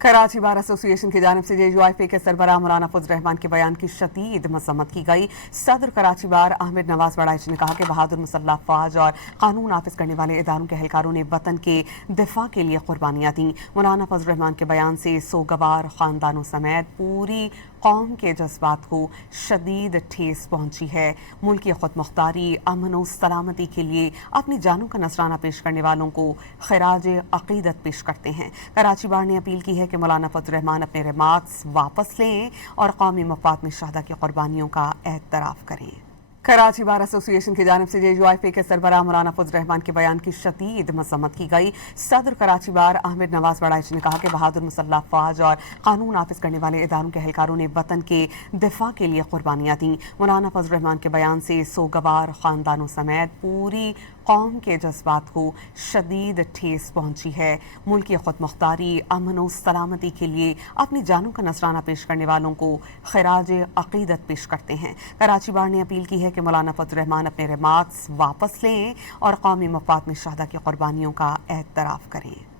Karachi bar association की जानिब से JUIF के सरबराह मौलाना फजल रहमान के बयान की शदीद मजम्मत की गई। सदर कराची बार अहमद नवाज बड़ाइच ने कहा कि बहादुर मुसल्लह अफवाज और कानून नाफिज करने वाले इदारों के एहलकारों ने वतन के दिफा के लिए कुर्बानियां दी। मौलाना फजल रहमान के बयान से सोगवार खानदानों समेत पूरी कौम के जज्बात को शदीद ठेस पहुंची है। मुल्क की खुद मुख्तारी, अमन और सलामती के लिए अपनी जानों का नजराना पेश करने वालों को खराज अकीदत पेश करते हैं। कराची बार ने अपील की है कि मौलाना फजल रहमान अपने रिमार्क्स वापस लें और कौमी मफाद में शहदा की कुर्बानियों का एतराफ़ करें। कराची बार एसोसिएशन की जानिब से JUIF के सरबराह मौलाना फजल रहमान के बयान की शदीद मजम्मत की गई। सदर कराची बार अहमद नवाज बड़ाइच ने कहा कि बहादुर मुसल्लह अफवाज और कानून नाफिज करने वाले इदारों के एहलकारों ने वतन के दिफा के लिए कुर्बानियां दी। मौलाना फजल रहमान के बयान से सोगवार खानदानों समेत पूरी कौम के जज्बात को शदीद ठेस पहुंची है। मुल्क की खुद मुख्तारी, अमन और सलामती के लिए अपनी जानों का नजराना पेश करने वालों को खराज अकीदत पेश करते हैं। कराची बार ने अपील की है कि मौलाना फजल रहमान अपने रिमार्क्स वापस लें और कौमी मफाद में शहदा की कुर्बानियों का एतराफ़ करें।